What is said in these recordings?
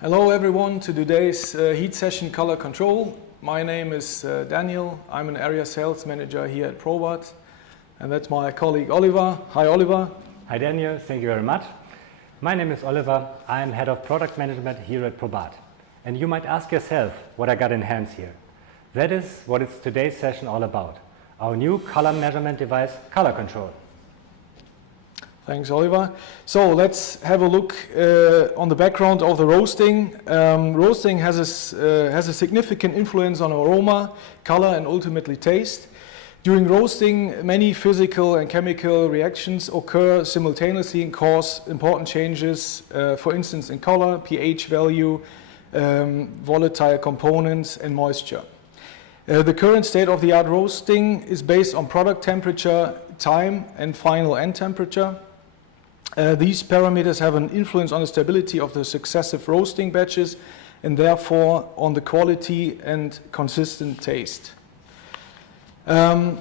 Hello everyone to today's heat session color control. My name is Daniel. I'm an area sales manager here at PROBAT, and that's my colleague Oliver. Hi Oliver. Hi Daniel, thank you very much. My name is Oliver. I'm head of product management here at PROBAT. And you might ask yourself what I got in hands here. That is what it's today's session all about. Our new color measurement device, Color Control. Thanks, Oliver. So let's have a look on the background of the roasting. Roasting has a significant influence on aroma, color, and ultimately taste. During roasting, many physical and chemical reactions occur simultaneously and cause important changes, for instance, in color, pH value, volatile components, and moisture. The current state-of-the-art roasting is based on product temperature, time, and final end temperature. These parameters have an influence on the stability of the successive roasting batches and therefore on the quality and consistent taste. Let's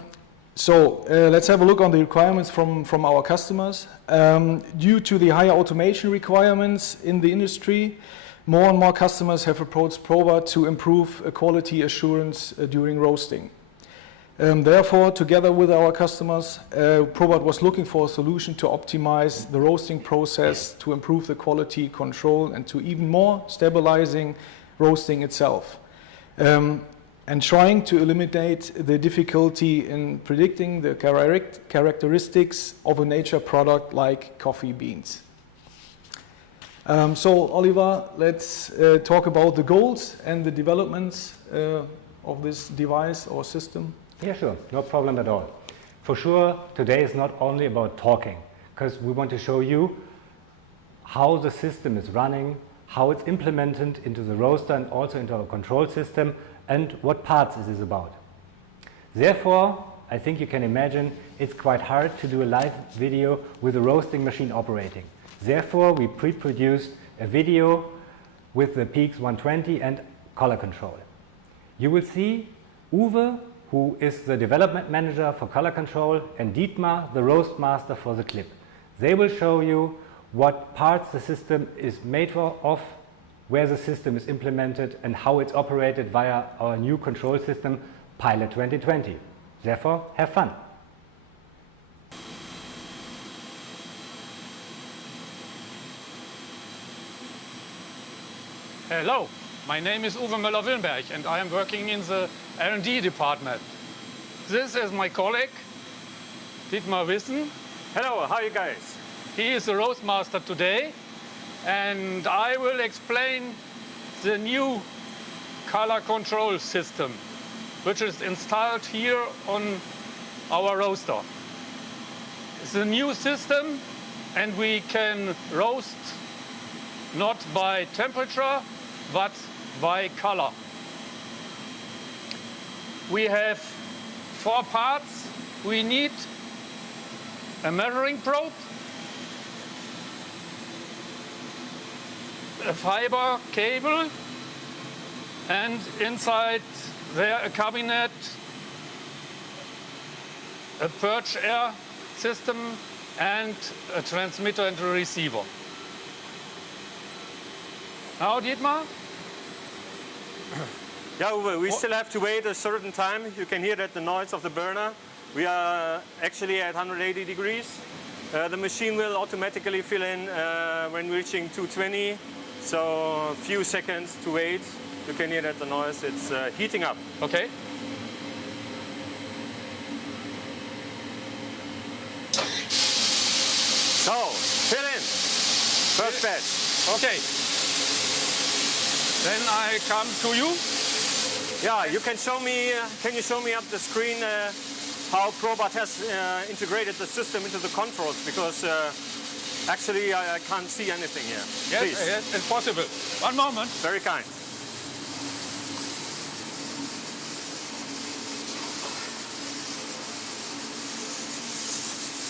have a look on the requirements from our customers. Due to the higher automation requirements in the industry, more and more customers have approached PROBAT to improve quality assurance during roasting. Therefore, together with our customers, PROBAT was looking for a solution to optimize the roasting process, to improve the quality control, and to even more stabilizing roasting itself. And trying to eliminate the difficulty in predicting the characteristics of a nature product like coffee beans. So, Oliver, let's talk about the goals and the developments of this device or system. Yeah, sure, no problem at all. For sure, today is not only about talking, because we want to show you how the system is running, how it's implemented into the roaster and also into our control system, and what parts it is about. Therefore, I think you can imagine it's quite hard to do a live video with a roasting machine operating. Therefore, we pre-produced a video with the Peaks 120 and color control. You will see Uwe, who is the development manager for color control, and Dietmar, the roast master for the clip. They will show you what parts the system is made of, where the system is implemented, and how it's operated via our new control system, Pilot 2020. Therefore, have fun. Hello, my name is Uwe Müller-Willenberg and I am working in the R&D department. This is my colleague, Dietmar Wissen. Hello, how are you guys? He is the roast master today and I will explain the new color control system which is installed here on our roaster. It's a new system and we can roast not by temperature but by color. We have 4 parts. We need a measuring probe, a fiber cable, and inside there a cabinet, a purge air system, and a transmitter and a receiver. Now, Dietmar? Yeah, Uwe, we still have to wait a certain time. You can hear that the noise of the burner. We are actually at 180 degrees. The machine will automatically fill in when reaching 220. So a few seconds to wait. You can hear that the noise, it's heating up. Okay. So, fill in. First batch. Okay. Then I come to you. Yeah, you can show me, can you show me up the screen how PROBAT has integrated the system into the controls? Because actually I can't see anything here. Yes, Please. yes, it's possible. One moment. Very kind.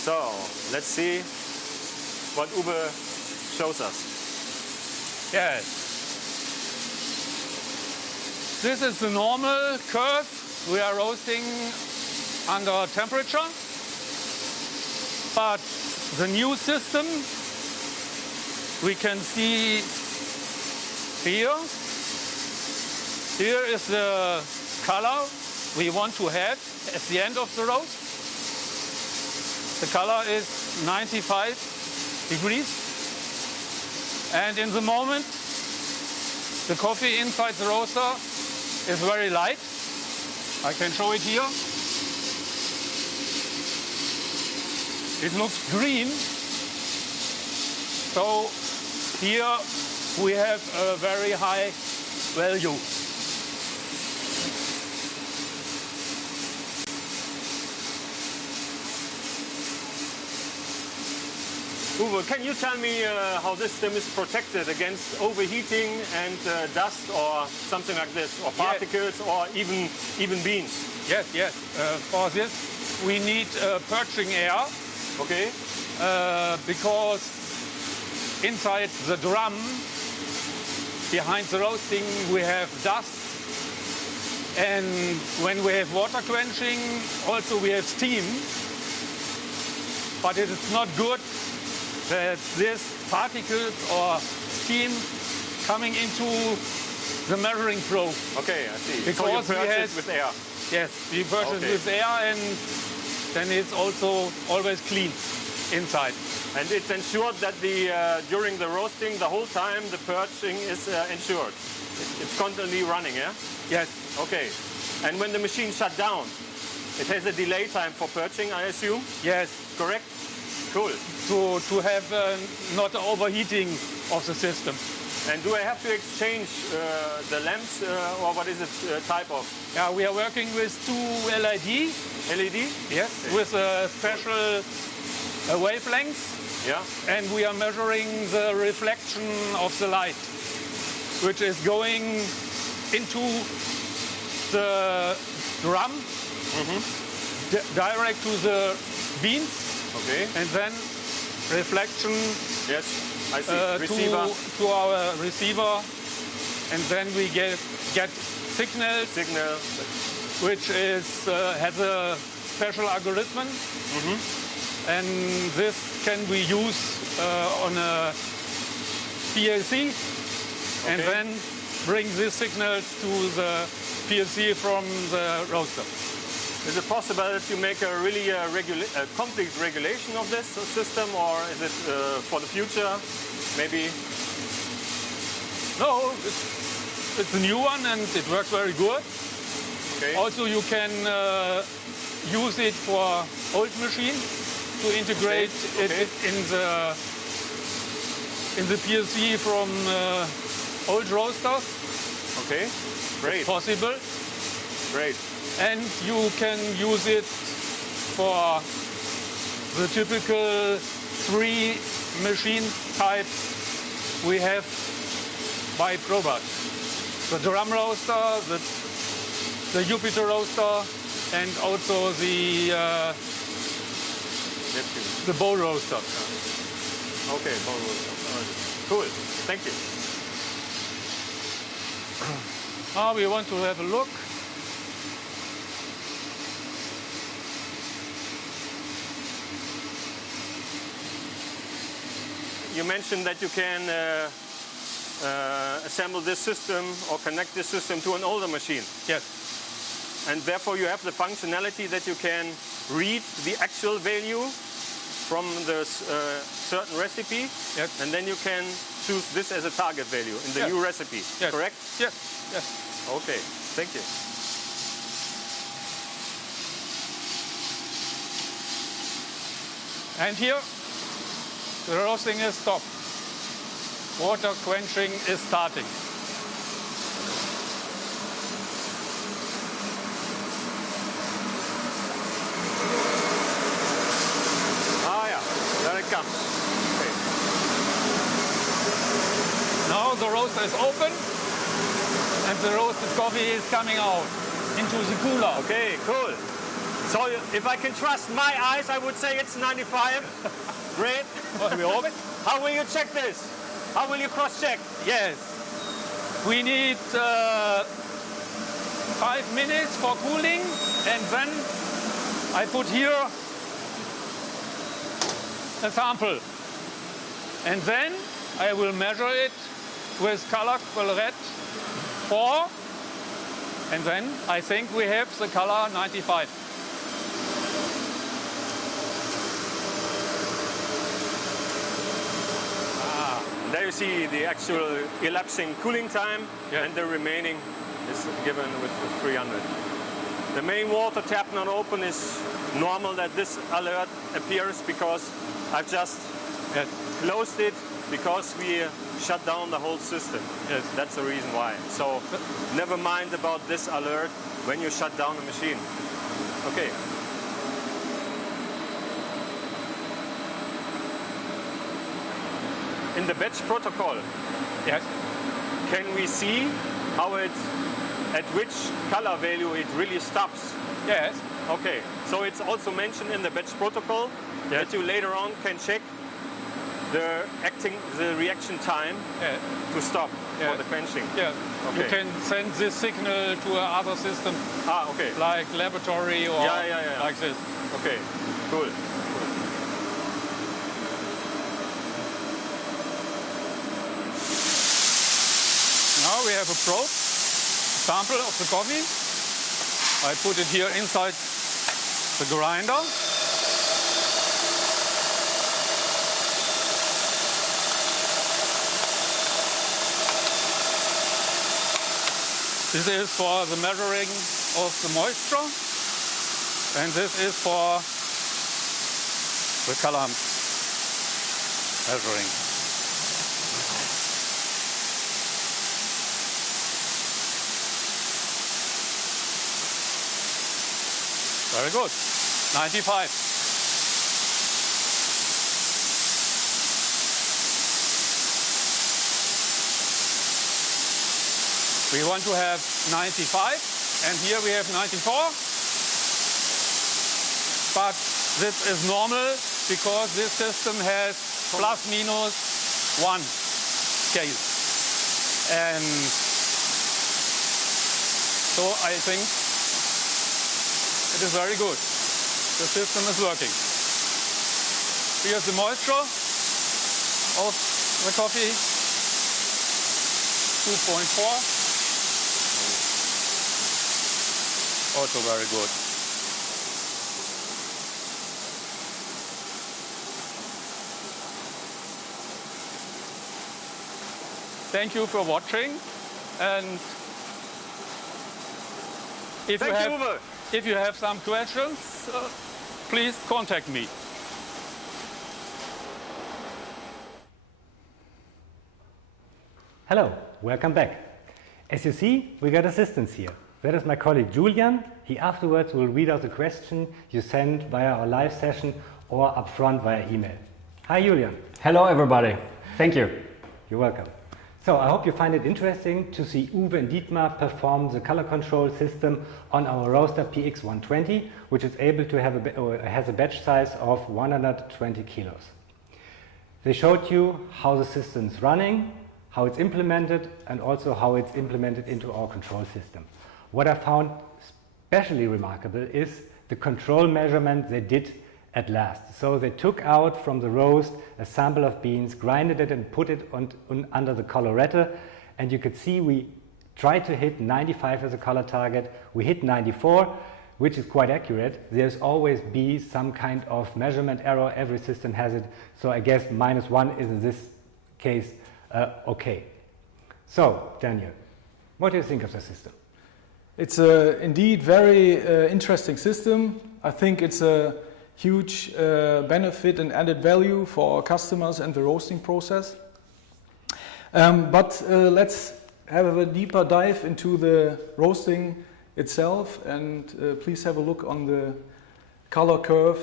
So, let's see what Uwe shows us. Yes. This is the normal curve. We are roasting under temperature. But the new system, we can see here. Here is the color we want to have at the end of the roast. The color is 95 degrees. And in the moment, the coffee inside the roaster is very light. I can show it here. It looks green. So here we have a very high value. Uwe, can you tell me how this system is protected against overheating and dust or something like this, or particles, or even beans? Yes, yes. For this we need purging air. Okay. Because inside the drum, behind the roasting, we have dust. And when we have water quenching, also we have steam. But it is not good that this particles or steam coming into the measuring probe. Okay, I see. Because so you purge it with air. Yes, we purge it with air, and then it's also always clean inside. And it's ensured that during the roasting, the whole time, the purging is ensured. It's constantly running, yeah? Yes. Okay. And when the machine shut down, it has a delay time for purging, I assume? Yes. Correct? Cool. To have not overheating of the system. And do I have to exchange the lamps, or what is it type of? Yeah, we are working with two LED. LED? Yes. Okay. With a special wavelengths. Yeah. And we are measuring the reflection of the light, which is going into the drum, direct to the beans. Okay. And then reflection. Yes, I see. Receiver. To our receiver, and then we get signals. Signal. Which is has a special algorithm. And this can be used on a PLC, and then bring these signals to the PLC from the roaster. Is it possible that you make a really complete regulation of this system, or is it for the future, maybe? No, it's a new one and it works very good. Okay. Also, you can use it for old machines to integrate it in the PLC from old roasters. Okay, great. It's possible. Great. And you can use it for the typical 3 machine types we have by PROBAT. The drum roaster, the Jupiter roaster, and also the bowl roaster. Okay, bowl roaster. Cool, thank you. Now we want to have a look. You mentioned that you can assemble this system or connect this system to an older machine. Yes. And therefore you have the functionality that you can read the actual value from the certain recipe. Yes. And then you can choose this as a target value in the new recipe. Yes. Correct? Yes. Yes. Okay, thank you. And here, the roasting is stopped. Water quenching is starting. Ah, yeah, there it comes. Okay. Now the roaster is open, and the roasted coffee is coming out into the cooler. Okay, cool. So if I can trust my eyes, I would say it's 95. Great. We hope it. How will you check this? How will you cross-check? Yes. We need 5 minutes for cooling, and then I put here a sample. And then I will measure it with color Colorette 4, and then I think we have the color 95. There you see the actual elapsing cooling time, Yes. and the remaining is given with the 300. The main water tap not open is normal that this alert appears because I've just Yes. closed it because we shut down the whole system. Yes. That's the reason why. So never mind about this alert when you shut down the machine. Okay. In the batch protocol, Yes. can we see how it, at which color value it really stops? Yes. Okay, so it's also mentioned in the batch protocol Yes. that you later on can check the reaction time Yes. to stop Yes. for the quenching. Yes. You Okay. can send this signal to another system Ah, okay. like laboratory or Yeah. like this. Okay, cool. Now we have a probe, sample of the coffee. I put it here inside the grinder. This is for the measuring of the moisture, and this is for the color measuring. Very good. 95. We want to have 95, and here we have 94. But this is normal because this system has plus minus 1 scale. And so I think it is very good. The system is working. Here's the moisture of the coffee, 2.4. Also very good. Thank you for watching, and if you have some questions, please contact me. Hello, welcome back. As you see, we got assistants here. That is my colleague Julian. He afterwards will read out the question you sent via our live session or upfront via email. Hi Julian. Hello everybody. Thank you. You're welcome. So I hope you find it interesting to see Uwe and Dietmar perform the color control system on our roaster PX120, which is able to have has a batch size of 120 kilos. They showed you how the system is running, how it's implemented, and also how it's implemented into our control system. What I found especially remarkable is the control measurement they did at last. So they took out from the roast a sample of beans, grinded it and put it under the colorette, and you could see we tried to hit 95 as a color target. We hit 94, which is quite accurate. There's always be some kind of measurement error. Every system has it. So I guess -1 is in this case okay. So Daniel, what do you think of the system? It's a indeed very interesting system. I think it's a huge benefit and added value for our customers and the roasting process. But let's have a deeper dive into the roasting itself, and please have a look on the color curve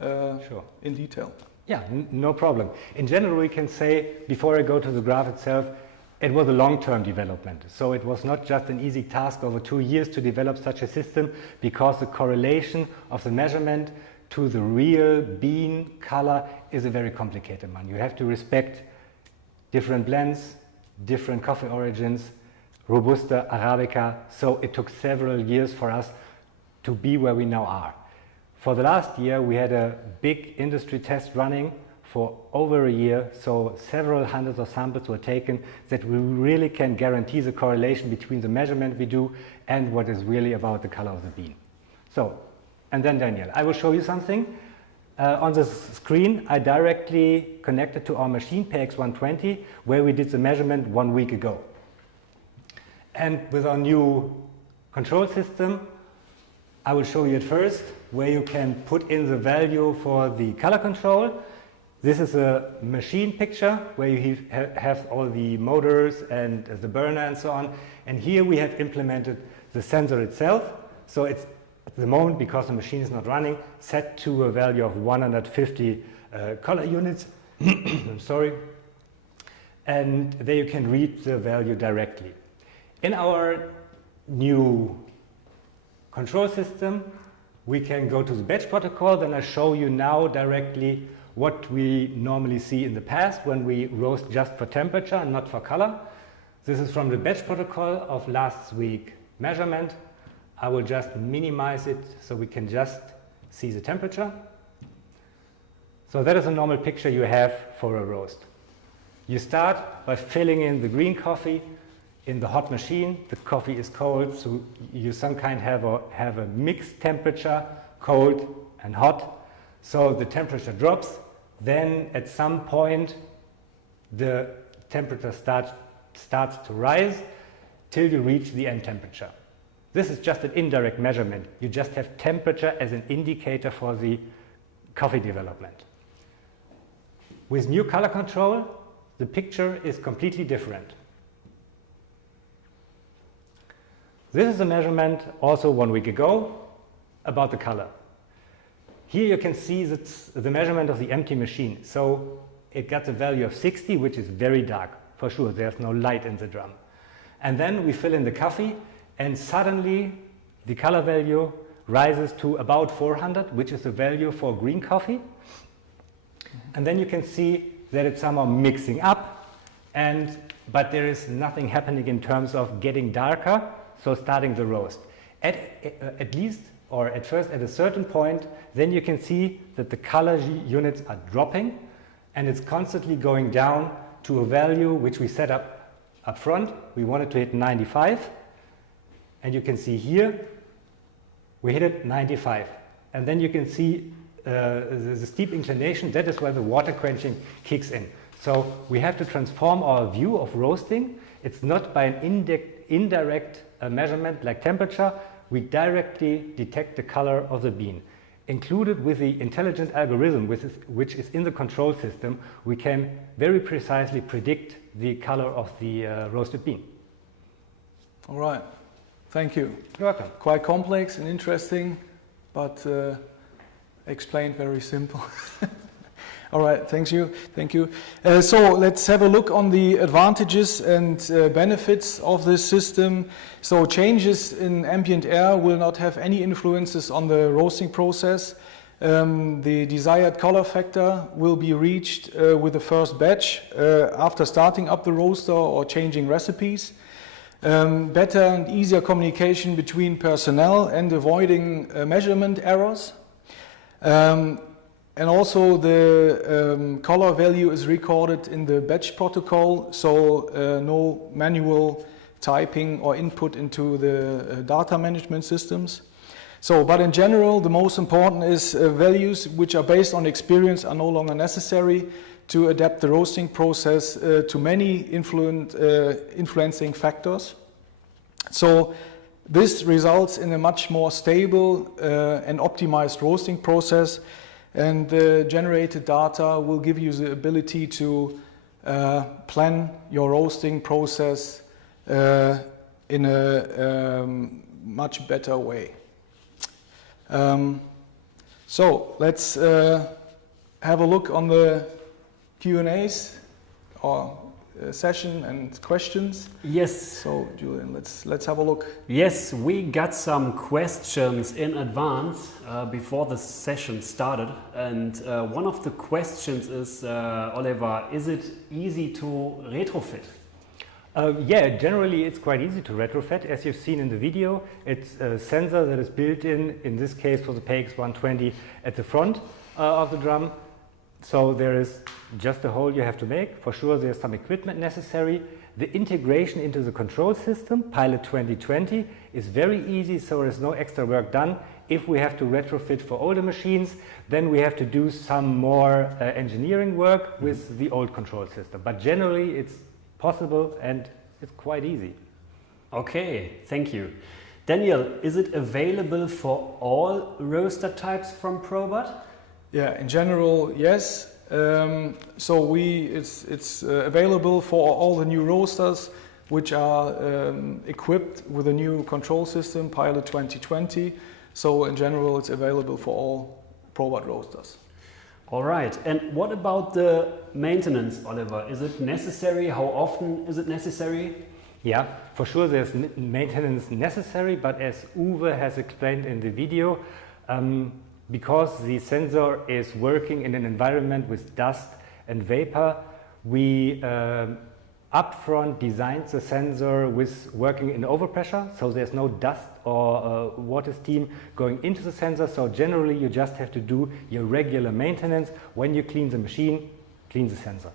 Sure. in detail. Yeah, no problem. In general, we can say, before I go to the graph itself, it was a long-term development. So it was not just an easy task over 2 years to develop such a system, because the correlation of the measurement to the real bean color is a very complicated one. You have to respect different blends, different coffee origins, Robusta, Arabica. So it took several years for us to be where we now are. For the last year, we had a big industry test running for over a year, so several hundreds of samples were taken, that we really can guarantee the correlation between the measurement we do and what is really about the color of the bean. So, and then Daniel, I will show you something. On the screen, I directly connected to our machine, PX120, where we did the measurement 1 week ago. And with our new control system, I will show you at first where you can put in the value for the color control. This is a machine picture where you have all the motors and the burner and so on. And here we have implemented the sensor itself. So it's at the moment, because the machine is not running, set to a value of 150 color units. I'm sorry. And there you can read the value directly. In our new control system, we can go to the batch protocol. Then I show you now directly what we normally see in the past when we roast just for temperature and not for color. This is from the batch protocol of last week's measurement. I will just minimize it so we can just see the temperature. So that is a normal picture you have for a roast. You start by filling in the green coffee in the hot machine. The coffee is cold, so you some kind have a mixed temperature, cold and hot. So the temperature drops. Then at some point the temperature starts to rise till you reach the end temperature. This is just an indirect measurement. You just have temperature as an indicator for the coffee development. With new color control, the picture is completely different. This is a measurement also 1 week ago about the color. Here you can see that's the measurement of the empty machine. So it got the value of 60, which is very dark. For sure, there's no light in the drum. And then we fill in the coffee, and suddenly the color value rises to about 400, which is the value for green coffee. And then you can see that it's somehow mixing up, but there is nothing happening in terms of getting darker, so starting the roast. At least, or at first at a certain point, then you can see that the color units are dropping, and it's constantly going down to a value which we set up front. We wanted to hit 95. And you can see here, we hit it 95. And then you can see the steep inclination. That is where the water quenching kicks in. So we have to transform our view of roasting. It's not by an indirect measurement like temperature. We directly detect the color of the bean. Included with the intelligent algorithm, which is in the control system, we can very precisely predict the color of the roasted bean. All right. Thank you. You're welcome. Quite complex and interesting, but explained very simple. All right, thank you. So let's have a look on the advantages and benefits of this system. So changes in ambient air will not have any influences on the roasting process. The desired color factor will be reached with the first batch after starting up the roaster or changing recipes. Better and easier communication between personnel and avoiding measurement errors. And also the color value is recorded in the batch protocol, so no manual typing or input into the data management systems. So, but in general, the most important is values which are based on experience are no longer necessary to adapt the roasting process to many influencing factors. So this results in a much more stable and optimized roasting process, and the generated data will give you the ability to plan your roasting process in a much better way. So let's have a look on the Q&As or session and questions. Yes. So Julian, let's have a look. Yes, we got some questions in advance before the session started, and one of the questions is, Oliver, is it easy to retrofit? Yeah, generally it's quite easy to retrofit. As you've seen in the video, it's a sensor that is built in this case for the PX120 at the front of the drum. So there is just a hole you have to make. For sure there's some equipment necessary. The integration into the control system, Pilot 2020, is very easy, so there's no extra work done. If we have to retrofit for older machines, then we have to do some more engineering work with the old control system. But generally it's possible and it's quite easy. Okay, thank you. Daniel, is it available for all roaster types from PROBAT? Yeah, in general, yes. So it's available for all the new roasters which are equipped with a new control system, Pilot 2020. So in general, it's available for all PROBAT roasters. All right. And what about the maintenance, Oliver? Is it necessary? How often is it necessary? Yeah, for sure there's maintenance necessary, but as Uwe has explained in the video, because the sensor is working in an environment with dust and vapor, we upfront designed the sensor with working in overpressure, so there's no dust or water steam going into the sensor. So generally you just have to do your regular maintenance. When you clean the machine, clean the sensor.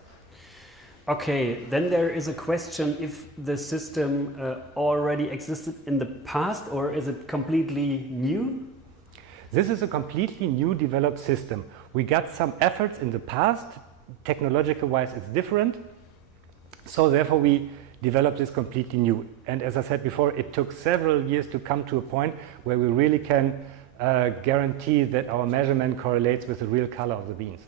Okay, then there is a question if the system already existed in the past, or is it completely new? This is a completely new developed system. We got some efforts in the past, technological wise it's different, so therefore we developed this completely new. And as I said before, it took several years to come to a point where we really can guarantee that our measurement correlates with the real color of the beans.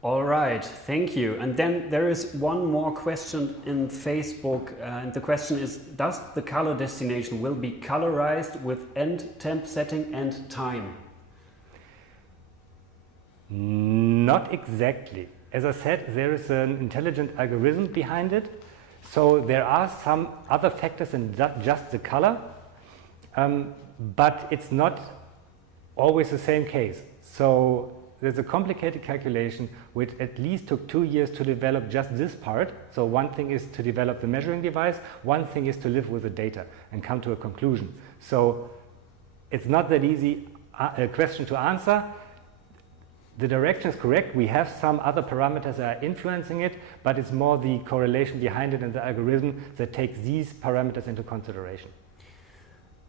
All right, thank you. And then there is one more question in Facebook, and the question is, does the color destination will be colorized with end temp setting and time? Not exactly. As I said, there is an intelligent algorithm behind it, so there are some other factors than just the color, but it's not always the same case. So there's a complicated calculation which at least took 2 years to develop just this part. So one thing is to develop the measuring device, one thing is to live with the data and come to a conclusion. So it's not that easy a question to answer. The direction is correct. We have some other parameters that are influencing it, but it's more the correlation behind it and the algorithm that takes these parameters into consideration.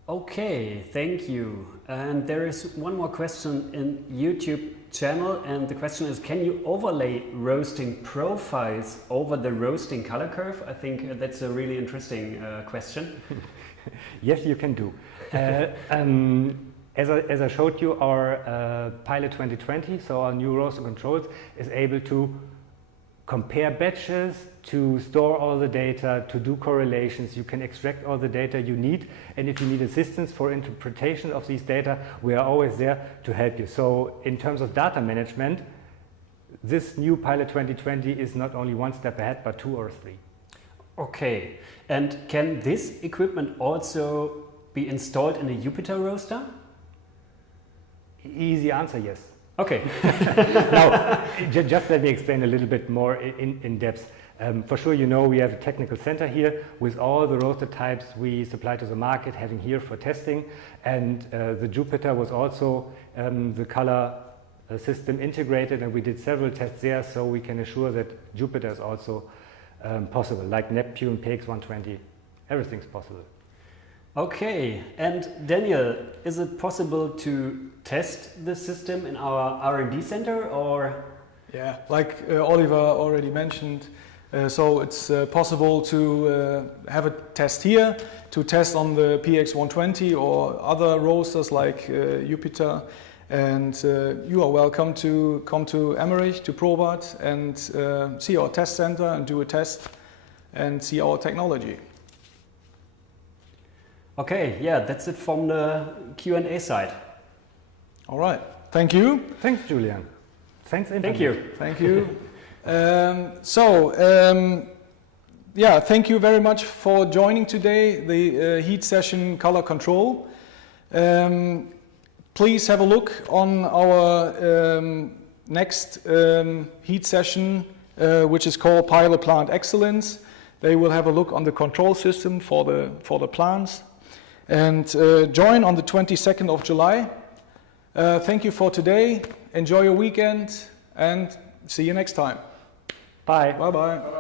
Okay, thank you. And there is one more question in YouTube channel, and the question is, can you overlay roasting profiles over the roasting color curve? I think that's a really interesting question. Yes, you can do. As I showed you, our Pilot 2020, so our new roaster controls, is able to compare batches, to store all the data, to do correlations. You can extract all the data you need, and if you need assistance for interpretation of these data, we are always there to help you. So in terms of data management, this new Pilot 2020 is not only one step ahead, but 2 or 3. Okay, and can this equipment also be installed in a Jupiter roaster? Easy answer, yes. Okay. Now, just let me explain a little bit more in depth. For sure, you know, we have a technical center here with all the roaster types we supply to the market, having here for testing. And the Jupiter was also the color system integrated, and we did several tests there, so we can assure that Jupiter is also possible, like Neptune, PX120, everything's possible. Okay, and Daniel, is it possible to test the system in our R&D center, or? Yeah, like Oliver already mentioned, so it's possible to have a test here, to test on the PX120 or other roasters like Jupiter, and you are welcome to come to Emmerich, to PROBAT, and see our test center and do a test and see our technology. Okay, yeah, that's it from the Q&A side. All right, thank you. Thanks, Julian. Thanks, Internet. Thank you. Thank you. Yeah, thank you very much for joining today, the heat session color control. Please have a look on our next heat session, which is called Pilot Plant Excellence. They will have a look on the control system for the plants. And join on the 22nd of July. Thank you for today. Enjoy your weekend. and see you next time. Bye. Bye-bye.